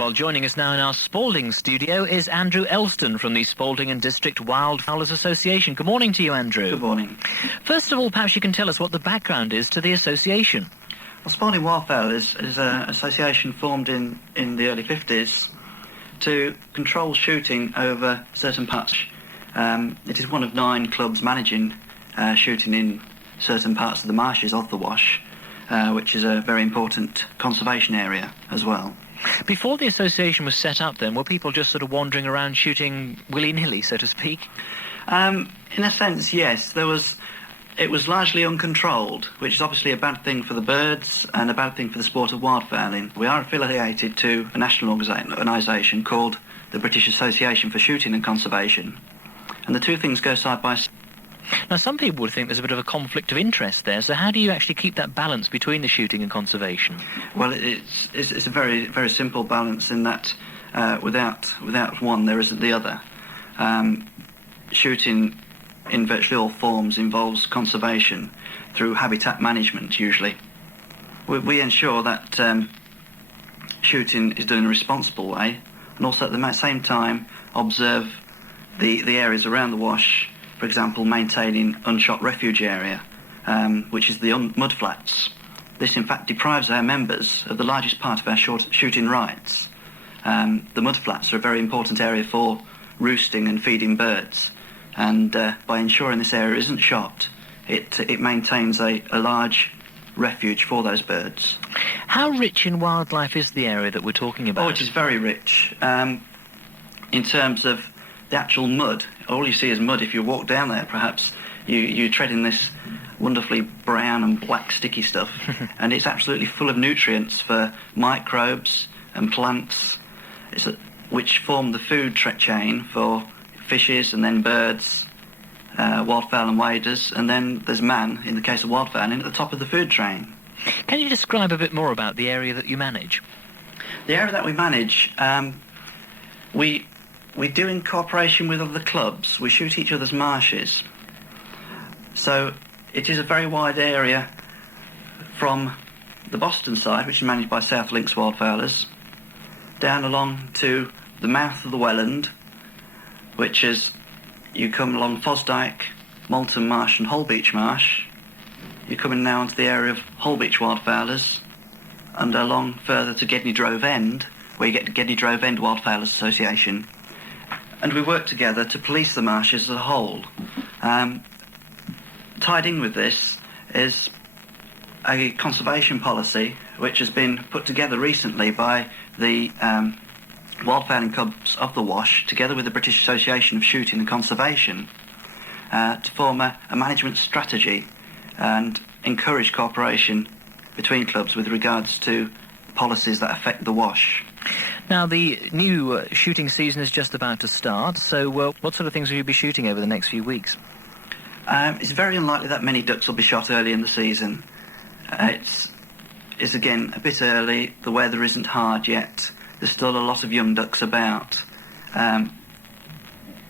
Well, joining us now in our Spalding studio is Andrew Elsden from the Spalding and District Wildfowlers Association. Good morning to you, Andrew. Good morning. First of all, perhaps you can tell us what the background is to the association. Well, Spalding Wildfowlers is an association formed in the early 50s to control shooting over certain parts. It is one of 9 clubs managing shooting in certain parts of the marshes of the Wash, which is a very important conservation area as well. Before the association was set up then, were people just sort of wandering around shooting willy-nilly, so to speak? In a sense, yes. It was largely uncontrolled, which is obviously a bad thing for the birds and a bad thing for the sport of wildfowling. We are affiliated to a national organisation called the British Association for Shooting and Conservation, and the two things go side by side. Now, some people would think there's a bit of a conflict of interest there, so how do you actually keep that balance between the shooting and conservation? Well, it's a very, very simple balance in that without one, there isn't the other. Shooting in virtually all forms involves conservation through habitat management, usually. We ensure that shooting is done in a responsible way, and also at the same time observe the areas around the Wash. For example, maintaining unshot refuge area, which is the mudflats. This in fact deprives our members of the largest part of our shooting rights. The mudflats are a very important area for roosting and feeding birds, and by ensuring this area isn't shot, it maintains a large refuge for those birds. How rich in wildlife is the area that we're talking about? Oh, it is very rich. In terms of the actual mud, all you see is mud. If you walk down there, perhaps you tread in this wonderfully brown and black sticky stuff, and it's absolutely full of nutrients for microbes and plants, which form the food chain for fishes and then birds, wildfowl and waders, and then there's man, in the case of wildfowling, at the top of the food train. Can you describe a bit more about the area that you manage? The area that we manage, we do in cooperation with other clubs. We shoot each other's marshes. So it is a very wide area from the Boston side, which is managed by South Links Wildfowlers, down along to the mouth of the Welland, which is, you come along Fosdyke, Malton Marsh and Holbeach Marsh. You're coming now into the area of Holbeach Wildfowlers, and along further to Gedney Drove End, where you get to Gedney Drove End Wildfowlers Association. And we work together to police the marshes as a whole. Tied in with this is a conservation policy which has been put together recently by the wildfowling clubs of the Wash, together with the British Association of Shooting and Conservation, to form a management strategy and encourage cooperation between clubs with regards to policies that affect the Wash. Now, the new shooting season is just about to start, so what sort of things will you be shooting over the next few weeks? It's very unlikely that many ducks will be shot early in the season. It's again a bit early, the weather isn't hard yet, there's still a lot of young ducks about.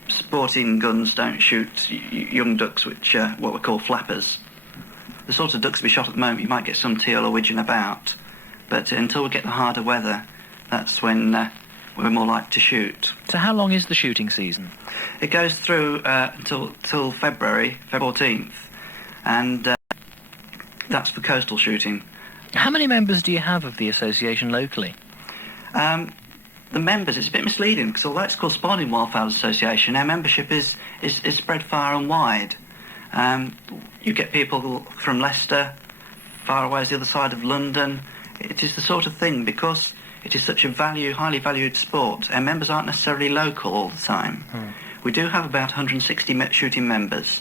Sporting guns don't shoot young ducks, which are what we call flappers. The sort of ducks to be shot at the moment, you might get some teal or widgeon about, but until we get the harder weather, that's when we're more likely to shoot. So how long is the shooting season? It goes through till February 14th, and that's for coastal shooting. How many members do you have of the association locally? The members, it's a bit misleading, because although it's called Spalding Wildfowlers Association, our membership is spread far and wide. You get people from Leicester, far away as the other side of London. It is the sort of thing, because it is such a highly valued sport, our members aren't necessarily local all the time. We do have about 160 shooting members.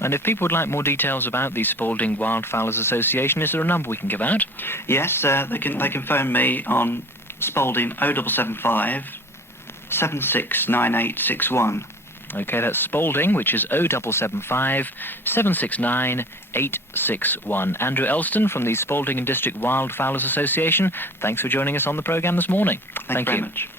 And if people would like more details about the Spalding Wildfowlers Association, is there a number we can give out? Yes, they can phone me on Spalding 0775 769861. OK, that's Spalding, which is 0775 769 861. Andrew Elsden from the Spalding and District Wildfowlers Association, thanks for joining us on the programme this morning. Thank you very much.